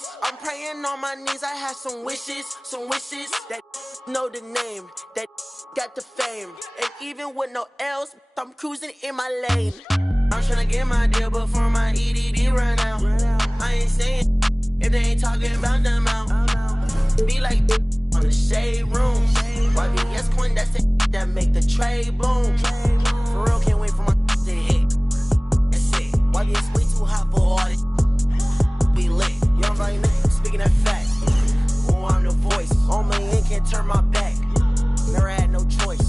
wishes. I'm praying on my knees, I have some wishes that know the name, that got the fame. And even with no L's, I'm cruising in my lane. I'm tryna get my deal before my EDD run out. I ain't saying if they ain't talking about the amount. Be like on the shade room. YBS coin, that's it that make the trade boom. For real, can't wait for my to hit. That's it. YBS way too hot for all this. Be lit. Young volume, speaking that fact. Oh, I'm the voice. All my ink can't turn my back. Never had no choice.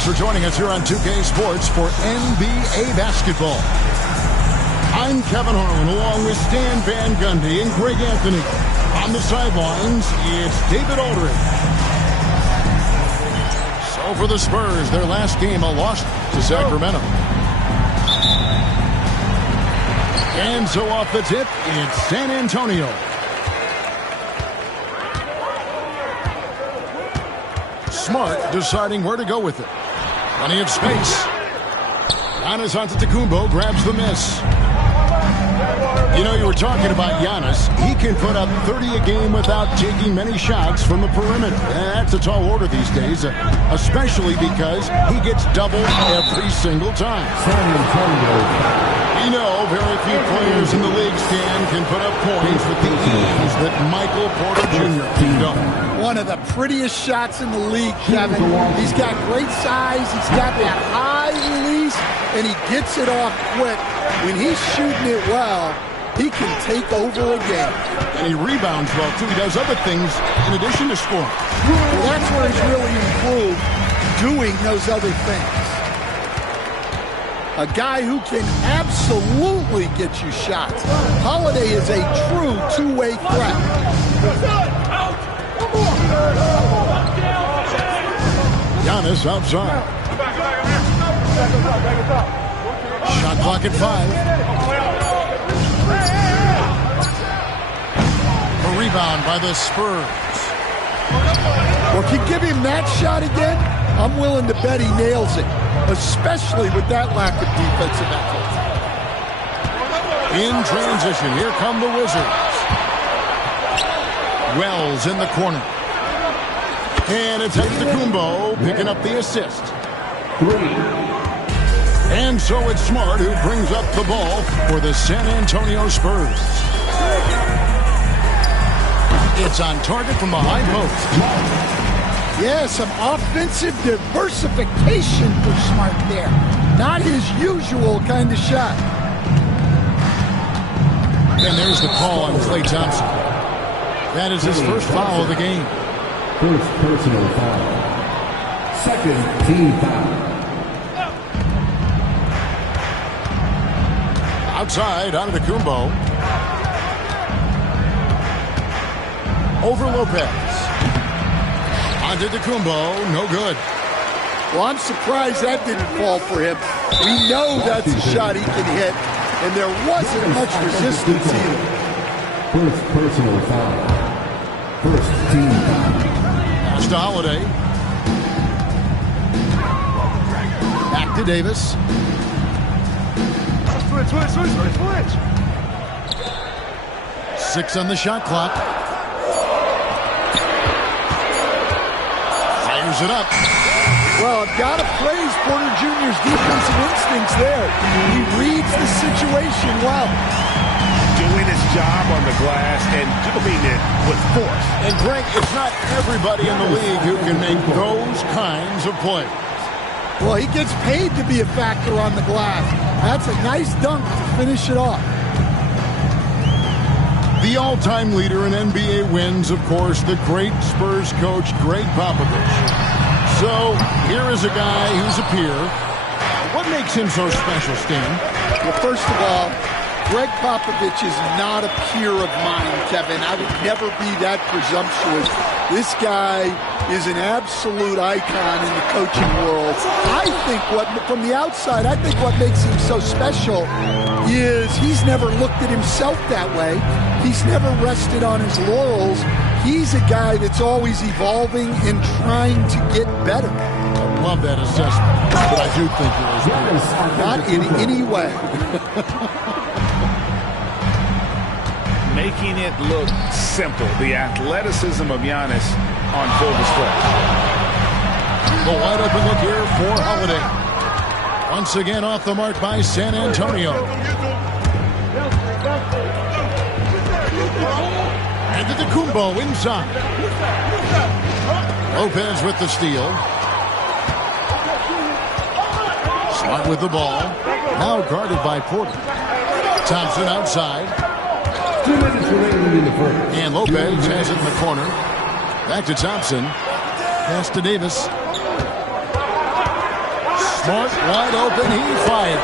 Thanks for joining us here on 2K Sports for NBA basketball. I'm Kevin Harlan along with Stan Van Gundy and Greg Anthony. On the sidelines, it's David Aldridge. So for the Spurs, their last game, a loss to Sacramento. And so off the tip, it's San Antonio. Smart deciding where to go with it. Plenty of space. Giannis Antetokounmpo grabs the miss. You know, you were talking about Giannis. He can put up 30 a game without taking many shots from the perimeter. That's a tall order these days, especially because he gets doubled every single time. You know, very few players in the league, Stan, can put up points with the ease that Michael Porter Jr. can do. One of the prettiest shots in the league, Kevin. He's got great size. He's got that high release, and he gets it off quick. When he's shooting it well, he can take over a game. And he rebounds well, too. He does other things in addition to scoring. Well, that's where he's really improved, doing those other things. A guy who can absolutely get you shots. Holiday is a true two-way threat. Giannis outside. Shot clock at 5. A rebound by the Spurs. Well, if you give him that shot again, I'm willing to bet he nails it, especially with that lack of defensive effort. In transition, here come the Wizards. Wells in the corner. And it's Antetokounmpo picking up the assist. And so it's Smart who brings up the ball for the San Antonio Spurs. It's on target from the high post. Yeah, some offensive diversification for Smart there. Not his usual kind of shot. And there's the call on Klay Thompson. That is his first foul of the game. First personal foul. Second team foul. Outside, Antetokounmpo. Over Lopez. Antetokounmpo, no good. Well, I'm surprised that didn't fall for him. We know that's a shot he can hit, and there wasn't much resistance either. First personal foul. First team foul. Pass to Holiday. Back to Davis. Switch. 6 on the shot clock. Fires it up. Well, I've got to praise Porter Jr.'s defensive instincts there. He reads the situation well. Doing his job on the glass and doing it with force. And Greg, it's not everybody in the league who can make those kinds of plays. Well, he gets paid to be a factor on the glass. That's a nice dunk to finish it off. The all-time leader in NBA wins, of course, the great Spurs coach, Greg Popovich. So, here is a guy who's a peer. What makes him so special, Stan? Well, first of all, Greg Popovich is not a peer of mine, Kevin. I would never be that presumptuous. This guy is an absolute icon in the coaching world. I think from the outside, I think what makes him so special is he's never looked at himself that way. He's never rested on his laurels. He's a guy that's always evolving and trying to get better. I love that assessment, but I do think it is not in any way. Making it look simple. The athleticism of Giannis on full display. The wide open look here for Holiday. Once again off the mark by San Antonio. Antetokounmpo inside. Lopez with the steal. Smart with the ball. Now guarded by Porter. Thompson outside. 2 minutes remaining in the first. And Lopez has it in the corner. Back to Thompson. Pass to Davis. Smart wide open. He fires.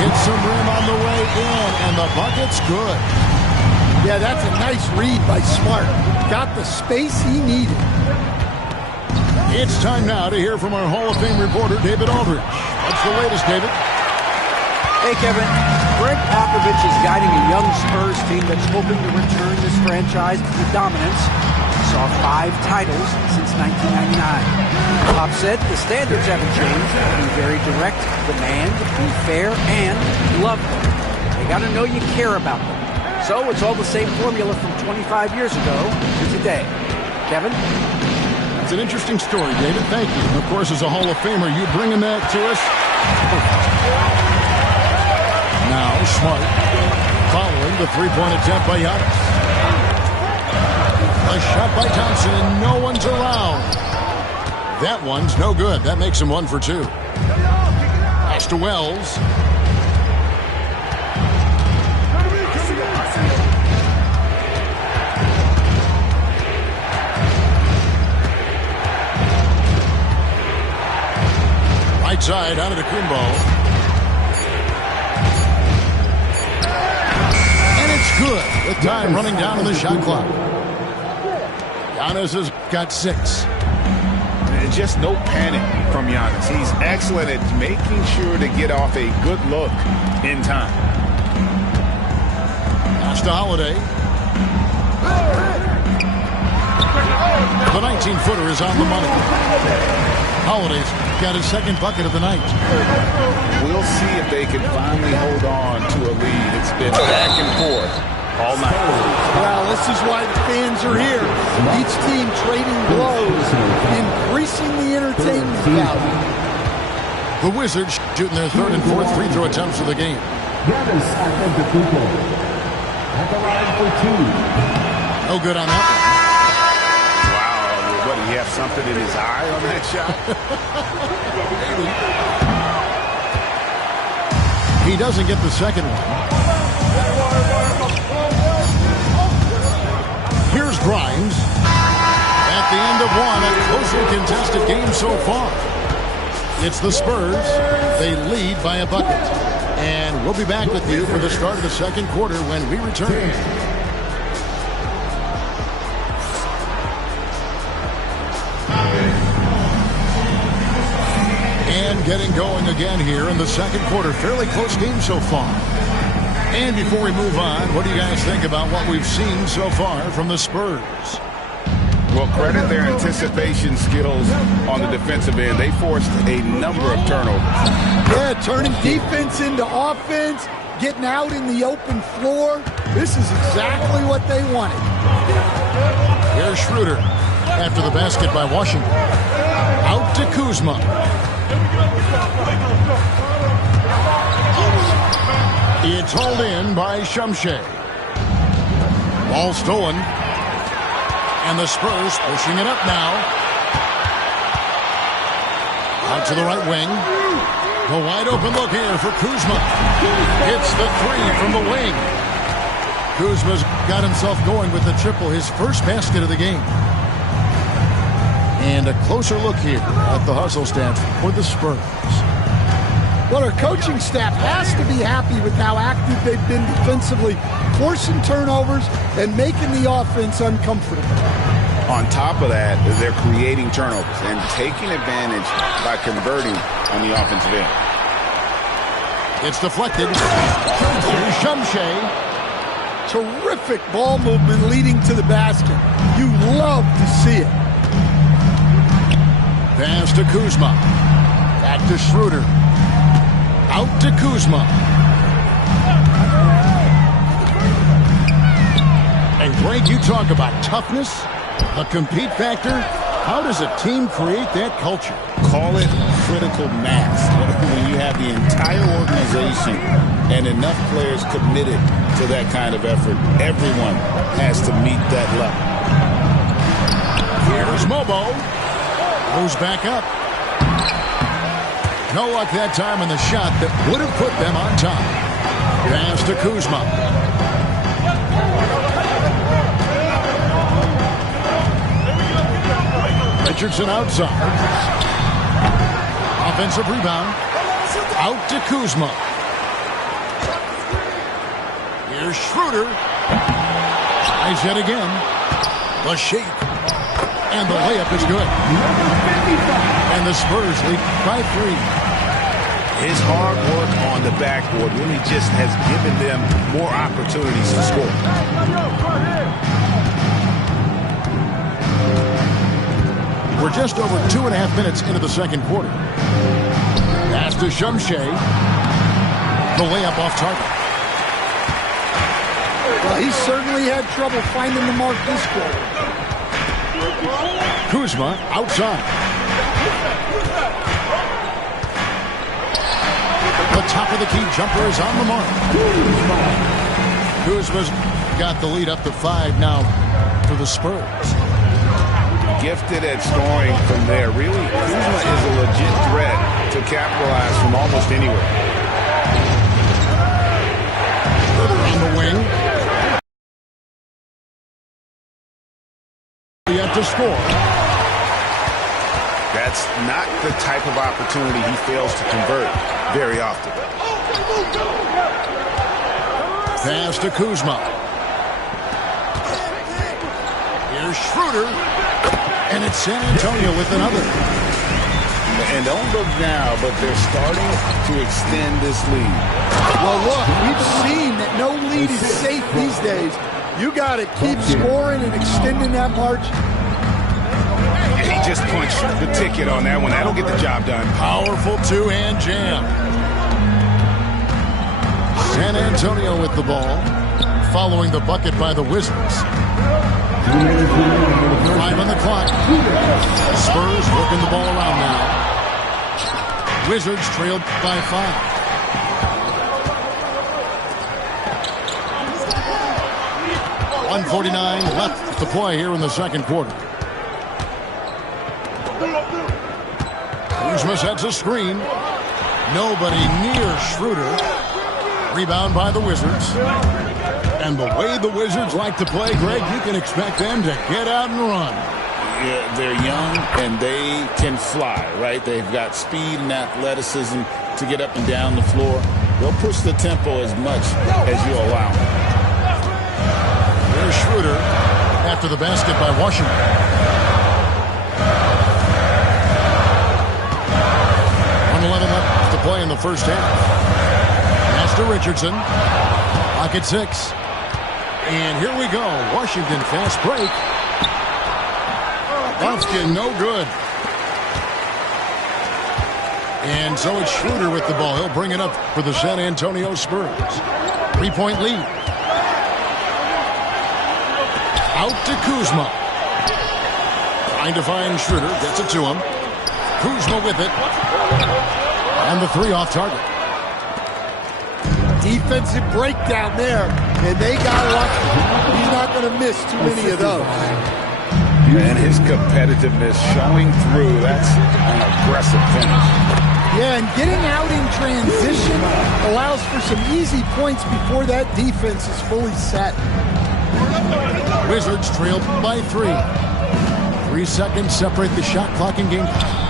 Hits some rim on the way in, and the bucket's good. Yeah, that's a nice read by Smart. Got the space he needed. It's time now to hear from our Hall of Fame reporter, David Aldridge. What's the latest, David? Hey, Kevin. Greg Popovich is guiding a young Spurs team that's hoping to return this franchise to dominance. Saw 5 titles since 1999. Pop said the standards haven't changed. Be very direct, demand, be fair, and love them. They got to know you care about them. So it's all the same formula from 25 years ago to today. Kevin? It's an interesting story, David. Thank you. And of course, as a Hall of Famer, you bringing that to us. Now, Smart following the three-point attempt by Giannis. A shot by Thompson. No one's around. That one's no good. That makes him 1 for 2. Pass to Wells. Right side, Antetokounmpo. Good, with time running down on the shot clock. Giannis has got 6. And just no panic from Giannis. He's excellent at making sure to get off a good look in time. Pass to Holiday. The 19-footer is on the money. Holiday's got his second bucket of the night. We'll see if they can finally hold on to a lead. It's been back and forth all night. Well, this is why the fans are here. Each team trading blows, increasing the entertainment value. The Wizards shooting their third and fourth free throw attempts of the game. Giannis Antetokounmpo at the line for two. No good on that. Wow, what, do you have something in his eye on that shot? He doesn't get the second one. Here's Grimes. At the end of one, a closely contested game so far. It's the Spurs. They lead by a bucket. And we'll be back with you for the start of the second quarter when we return. And getting going again here in the second quarter. Fairly close game so far. And before we move on, what do you guys think about what we've seen so far from the Spurs? Well, credit their anticipation skills on the defensive end. They forced a number of turnovers. Yeah, turning defense into offense, getting out in the open floor. This is exactly what they wanted. Here's Schroeder after the basket by Washington. Out to Kuzma. It's hauled in by Shumshay. Ball stolen. And the Spurs pushing it up now. Out to the right wing. The wide open look here for Kuzma. Hits the three from the wing. Kuzma's got himself going with the triple, his first basket of the game. And a closer look here at the hustle stats for the Spurs. Well, our coaching staff has to be happy with how active they've been defensively, forcing turnovers and making the offense uncomfortable. On top of that, they're creating turnovers and taking advantage by converting on the offensive end. It's deflected. Shumshay. Terrific ball movement leading to the basket. You love to see it. Pass to Kuzma. Back to Schroeder. Out to Kuzma. And Greg, you talk about toughness, a compete factor. How does a team create that culture? Call it critical mass. When you have the entire organization and enough players committed to that kind of effort, everyone has to meet that level. Here's Mobo. Goes back up. No luck that time in the shot that would have put them on top. Pass to Kuzma. Richardson outside. Offensive rebound. Out to Kuzma. Here's Schroeder. Tries yet again. The shake. And the layup is good. And the Spurs lead by 3. His hard work on the backboard really just has given them more opportunities to score. We're just over 2.5 minutes into the second quarter. Pass to Shumshay. The layup off target. Well, he certainly had trouble finding the mark this quarter. Kuzma outside. The top of the key jumper is on the mark. Kuzma's got the lead up to 5 now for the Spurs. Gifted at scoring from there. Really, Kuzma is a legit threat to capitalize from almost anywhere. Further on the wing. Yet to score. That's not the type of opportunity he fails to convert very often. Pass to Kuzma. Here's Schroeder. And it's San Antonio with another. And don't look now, but they're starting to extend this lead. Well, look, we've seen that no lead is safe these days. You got to keep scoring and extending that margin. He just punched the ticket on that one. That'll get the job done. Powerful two-hand jam. San Antonio with the ball, following the bucket by the Wizards. 5 on the clock. Spurs working the ball around now. Wizards trailed by 5. .149 left to play here in the second quarter. Kuzma sets a screen. Nobody near Schroeder. Rebound by the Wizards. And the way the Wizards like to play, Greg, you can expect them to get out and run. Yeah, they're young and they can fly, right? They've got speed and athleticism to get up and down the floor. They'll push the tempo as much as you allow them. There's Schroeder after the basket by Washington. Left to play in the first half. Pass to Richardson. Pocket 6. And here we go. Washington fast break. Buffkin no good. And so it's Schroeder with the ball. He'll bring it up for the San Antonio Spurs. 3-point lead. Out to Kuzma. Trying to find Schroeder. Gets it to him. Kuzma with it. And the 3 off target. Defensive breakdown there, and they got lucky. He's not going to miss too many of those. And his competitiveness showing through. That's an aggressive finish. Yeah, and getting out in transition allows for some easy points before that defense is fully set. Wizards trail by 3. 3 seconds separate the shot clock and game clock.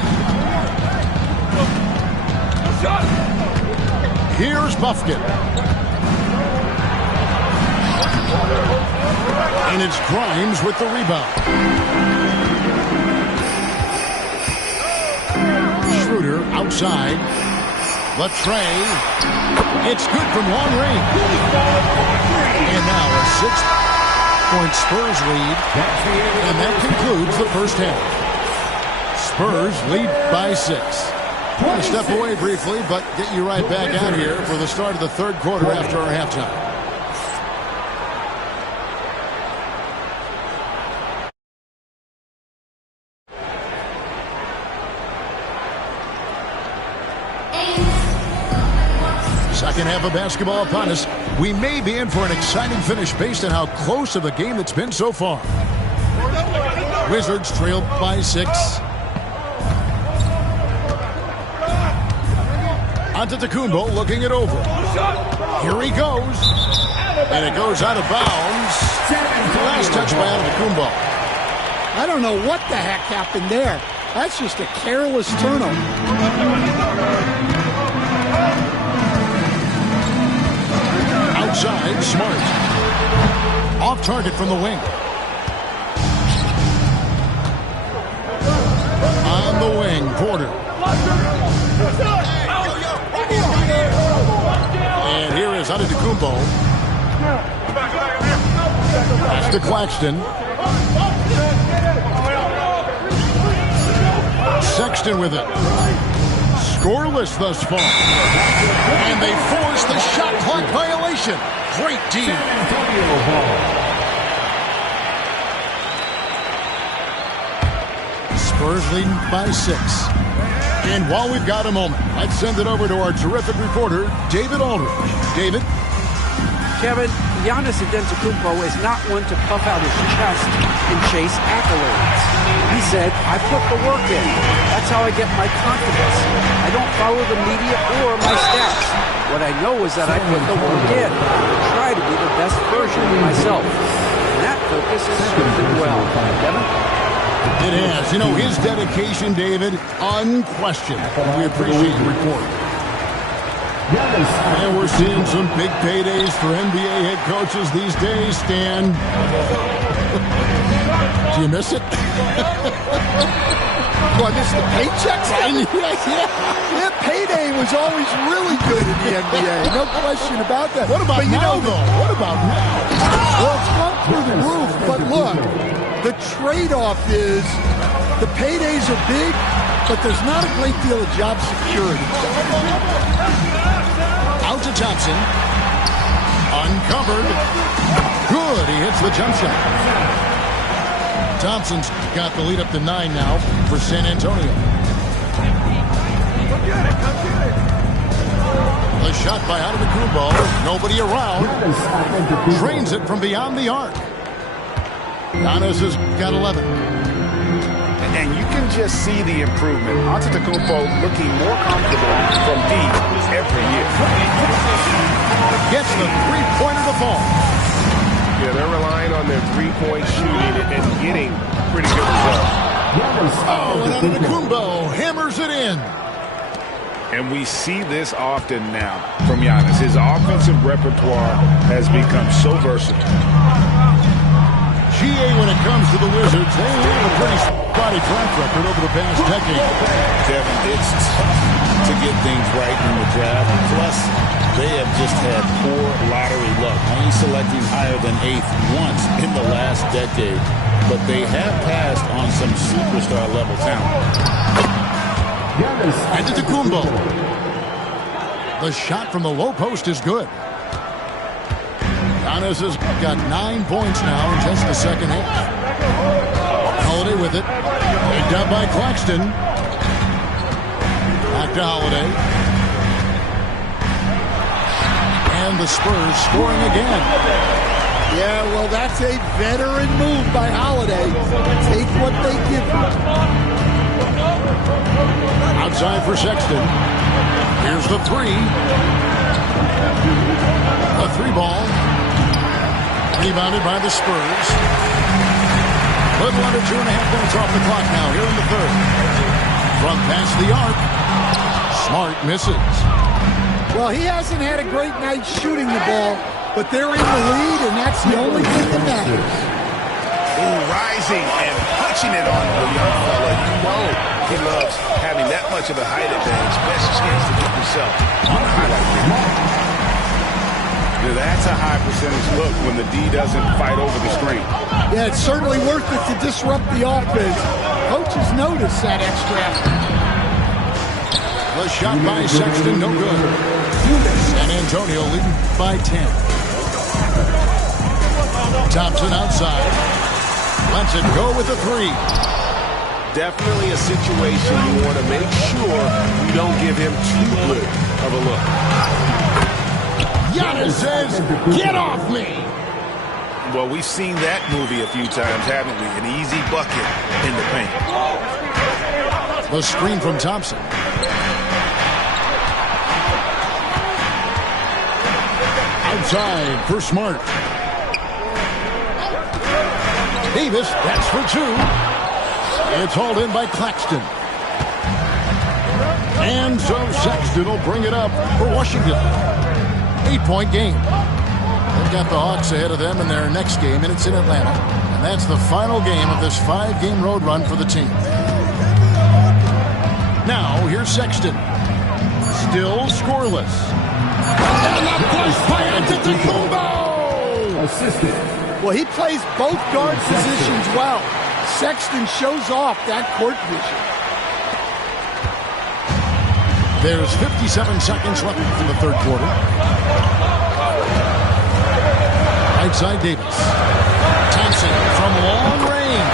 Here's Buffkin. And it's Grimes with the rebound. Schroeder outside. Latrey. It's good from long range. And now a 6-point Spurs lead. And that concludes the first half. Spurs lead by 6. Want to step away briefly, but get you right back out here for the start of the third quarter after our halftime. Second half of basketball upon us. We may be in for an exciting finish based on how close of a game it's been so far. Wizards trail by 6. Antetokounmpo looking it over. Here he goes. And it goes out of bounds. Last touch by Antetokounmpo. I don't know what the heck happened there. That's just a careless turnover. Outside, Smart. Off target from the wing. On the wing, Porter. And here is Antetokounmpo. Pass to Claxton. Sexton with it. Scoreless thus far. And they force the shot clock violation. Great team. Spurs leading by 6. And while we've got a moment, let's send it over to our terrific reporter, David Aldridge. David? Kevin, Giannis Antetokounmpo is not one to puff out his chest and chase accolades. He said, I put the work in. That's how I get my confidence. I don't follow the media or my stats. What I know is that I put the work in. Try to be the best version of myself. And that focus has served him well. Kevin? It has. You know, his dedication, David, unquestioned. We appreciate the report. And we're seeing some big paydays for NBA head coaches these days, Stan. Do you miss it? Do I miss the paychecks? Yeah. Yeah, payday was always really good in the NBA. No question about that. What about now, though? What about now? Well, it's gone through the roof, but look, the trade-off is the paydays are big, but there's not a great deal of job security. Out to Thompson. Uncovered. Good. He hits the jump shot. Thompson's got the lead up to 9 now for San Antonio. The shot by Antetokounmpo. Nobody around. Drains it from beyond the arc. Giannis has got 11. And you can just see the improvement. Antetokounmpo looking more comfortable from deep every year. Gets the three-pointer to fall. Yeah, they're relying on their three-point shooting and getting pretty good results. Oh, and Antetokounmpo hammers it in. And we see this often now from Giannis. His offensive repertoire has become so versatile. GA, when it comes to the Wizards, they have a pretty spotty track record over the past decade. Kevin, it's tough to get things right in the draft. Plus, they have just had poor lottery luck, only selecting higher than 8th once in the last decade. But they have passed on some superstar-level talent. Antetokounmpo. The shot from the low post is good. Giannis has got 9 points now in just the second half. Holiday with it. Picked up by Claxton. Back to Holiday. And the Spurs scoring again. Yeah, well, that's a veteran move by Holiday. Take what they give you. Outside for Sexton. Here's the three. A three ball. Rebounded by the Spurs. Little under 2.5 minutes off the clock now here in the third. From past the arc. Smart misses. Well, he hasn't had a great night shooting the ball, but they're in the lead, and that's the only thing that matters. Ooh, rising and punching it on the young fella. You know he loves having that much of a height advantage. Best chance to get himself on the highlight reel. That's a high percentage look when the D doesn't fight over the screen. Yeah, it's certainly worth it to disrupt the offense. Coaches notice that extra effort. The shot by Sexton, no good. San Antonio leading by 10. Thompson outside. Lets it go with the three. Definitely a situation you want to make sure you don't give him too good of a look. Giannis says, get off me. Well, we've seen that movie a few times, haven't we? An easy bucket in the paint. The screen from Thompson. Outside for Smart. Davis, that's for two. It's hauled in by Claxton. And so Sexton will bring it up for Washington. 8-point game. They've got the Hawks ahead of them in their next game, and it's in Atlanta. And that's the final game of this 5-game road run for the team. Now, here's Sexton. Still scoreless. And that push by Antetokounmpo! Assistant. Well, he plays both guard positions well. Sexton shows off that court vision. There's 57 seconds left in the third quarter. Right side Davis. Thompson from long range.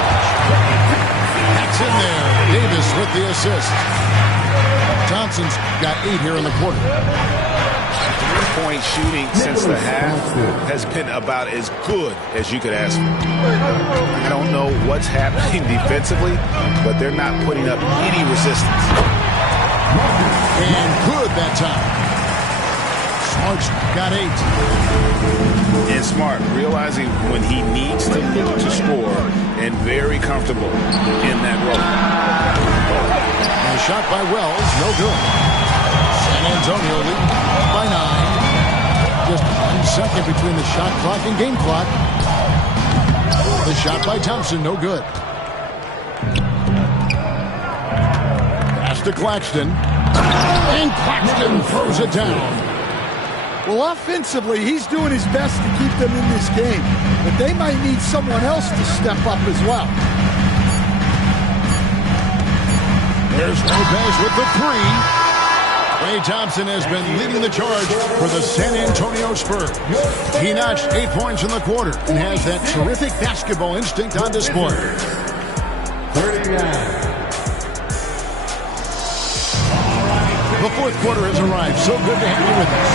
That's in there. Davis with the assist. Thompson's got 8 here in the quarter. Three-point shooting since the half has been about as good as you could ask for. I don't know what's happening defensively, but they're not putting up any resistance. And good that time. Smart's got 8. And Smart realizing when he needs to look to score and very comfortable in that role. And a shot by Wells, no good. San Antonio leading by 9. Just 1 second between the shot clock and game clock. The shot by Thompson, no good. Pass to Claxton. And Claxton throws it down. Well, offensively, he's doing his best to keep them in this game, but they might need someone else to step up as well. There's Lopez with the three. Ray Thompson has been leading the charge for the San Antonio Spurs. He notched 8 points in the quarter and has that terrific basketball instinct on display. 39. The fourth quarter has arrived. So good to have you with us.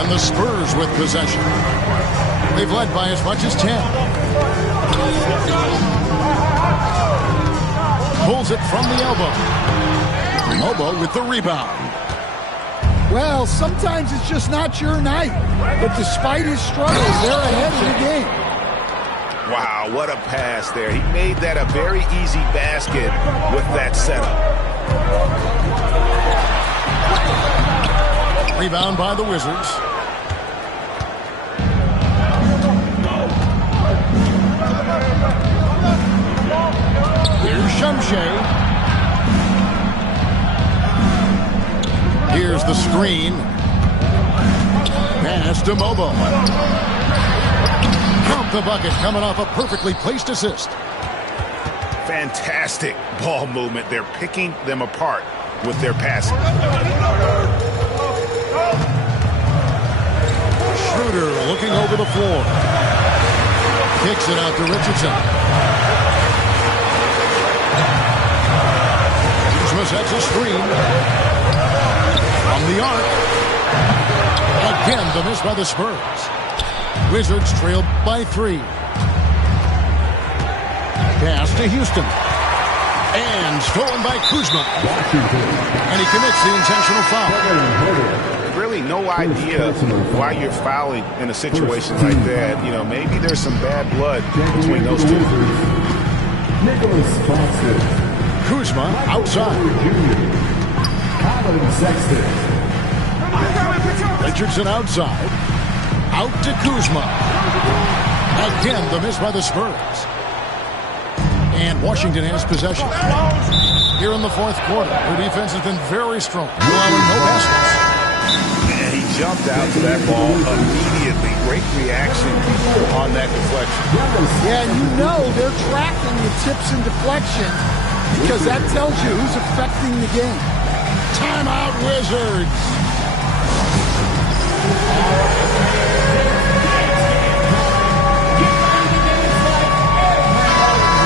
And the Spurs with possession. They've led by as much as 10. Pulls it from the elbow. Lobo with the rebound. Well, sometimes it's just not your night. But despite his struggles, they're ahead of the game. Wow, what a pass there. He made that a very easy basket with that setup. Rebound by the Wizards. Here's Shumshay. Here's the screen. Pass to Mobo. Count the bucket coming off a perfectly placed assist. Fantastic ball movement. They're picking them apart with their passing. Schroeder looking over the floor. Kicks it out to Richardson. Kuzma sets a screen. From the arc. Again, the miss by the Spurs. Wizards trailed by 3. Pass to Houston. And stolen by Kuzma. And he commits the intentional foul. Really no idea why you're fouling in a situation like that. You know, maybe there's some bad blood between those two. Kuzma outside. Richardson outside. Out to Kuzma. Again, the miss by the Spurs. And Washington has possession. Here in the fourth quarter, their defense has been very strong, allowing no baskets. And he jumped out to that ball immediately. Great reaction on that deflection. Yeah, and you know they're tracking the tips and deflection because that tells you who's affecting the game. Timeout, Wizards.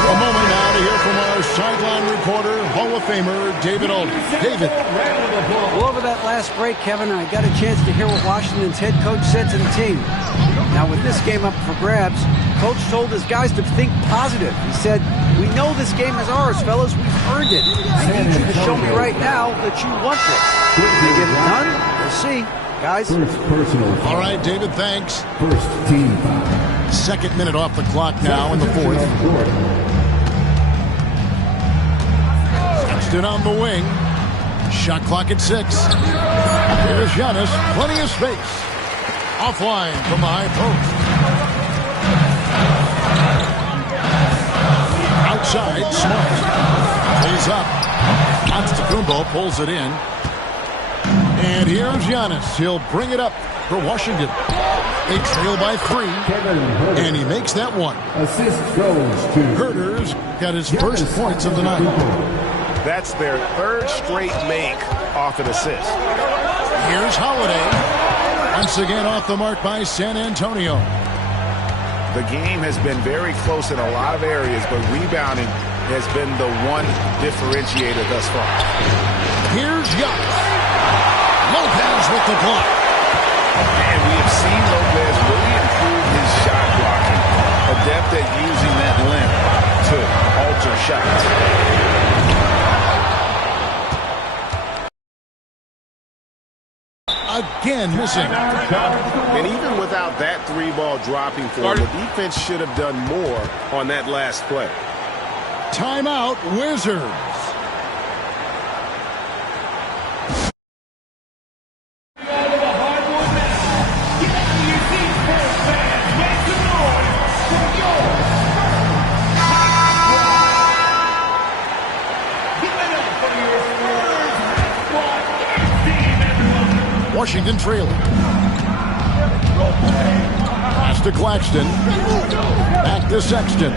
A moment now to hear from our sideline reporter, Hall of Famer David Aldridge. David. Well, over that last break, Kevin, I got a chance to hear what Washington's head coach said to the team. Now, with this game up for grabs, Coach told his guys to think positive. He said, "We know this game is ours, fellas. We've earned it. I need you to show me right now that you want this." If they get it done, we'll see. Guys. All right, David, thanks. First team foul. Second minute off the clock now in the fourth. Sexton on the wing. Shot clock at 6. Here's Giannis. Plenty of space. Offline from the high post. Outside, Smart. Plays up. Antetokounmpo pulls it in. And here's Giannis. He'll bring it up for Washington. They trail by 3. And he makes that one. Assist goes to Herter's got his first points of the night. That's their third straight make off an assist. Here's Holiday. Once again off the mark by San Antonio. The game has been very close in a lot of areas, but rebounding has been the one differentiator thus far. Here's Giannis. Lopez with the block. And we have seen Lopez really improve his shot blocking. Adept at using that length to alter shots. Again missing. And even without that 3-ball dropping for him, the defense should have done more on that last play. Timeout, Wizards. Washington trailing. Pass to Claxton. Back to Sexton.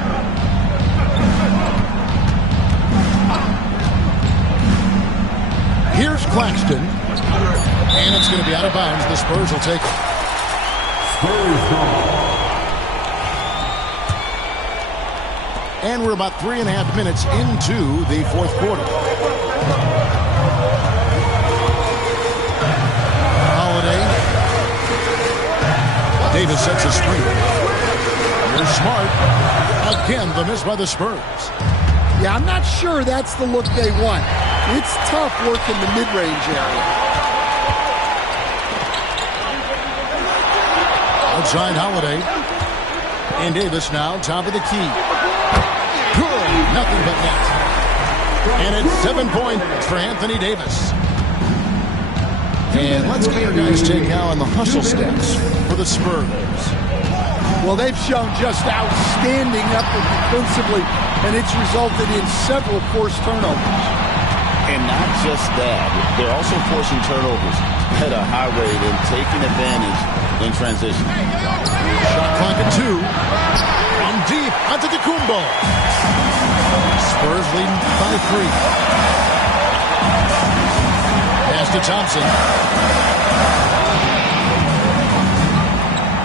Here's Claxton. And it's going to be out of bounds. The Spurs will take it. Spurs ball. And we're about 3.5 minutes into the fourth quarter. Holiday. Davis sets a screen. Here's Smart. Again, the miss by the Spurs. Yeah, I'm not sure that's the look they want. It's tough working the mid-range area. Outside Holiday. And Davis now, top of the key. Good. Nothing but net. And it's 7 points for Anthony Davis. And let's get our guys take now on the hustle stats for the Spurs. Well, they've shown just outstanding effort defensively, and it's resulted in several forced turnovers. And not just that, they're also forcing turnovers at a high rate and taking advantage in transition. Shot clock at 2. From deep onto Kumbo. Spurs leading by 3. Pass to Thompson.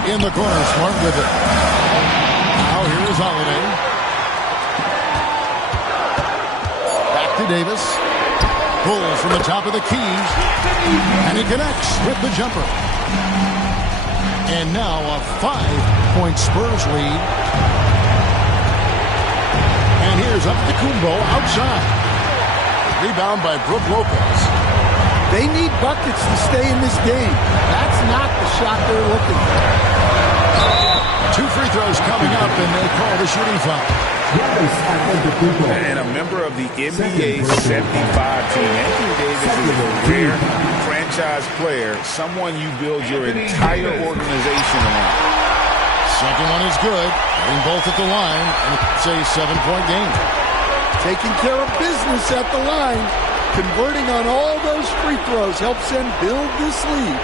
In the corner, Smart with it. Now here is Holiday. Back to Davis. Pulls from the top of the key. And he connects with the jumper. And now a 5-point Spurs lead. And here's up to Kumbo outside. Rebound by Brook Lopez. They need buckets to stay in this game. That's not the shot they're looking for. 2 free throws coming up, and they call the shooting foul. And a member of the NBA 75 team. Anthony Davis is a rare franchise player, someone you build your entire organization around. Second one is good. Getting both at the line, and it's a 7-point game. Taking care of business at the line. Converting on all those free throws helps them build this lead.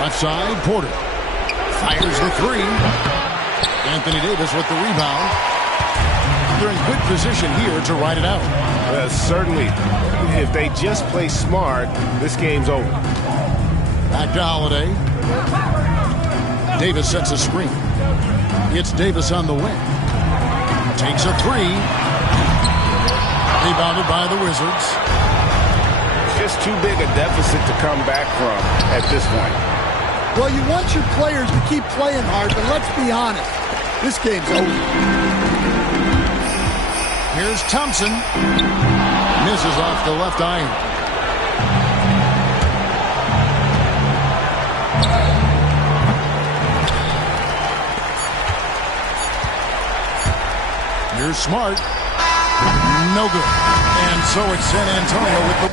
Left side, Porter. Fires the 3. Anthony Davis with the rebound. They're in good position here to ride it out. Certainly, if they just play smart, this game's over. Back to Holiday. Davis sets a screen. It's Davis on the wing. Takes a 3. Rebounded by the Wizards. Just too big a deficit to come back from at this point. Well, you want your players to keep playing hard, but let's be honest. This game's over. Here's Thompson. Misses off the left iron. Here's Smart. No good. And so it's San Antonio with the...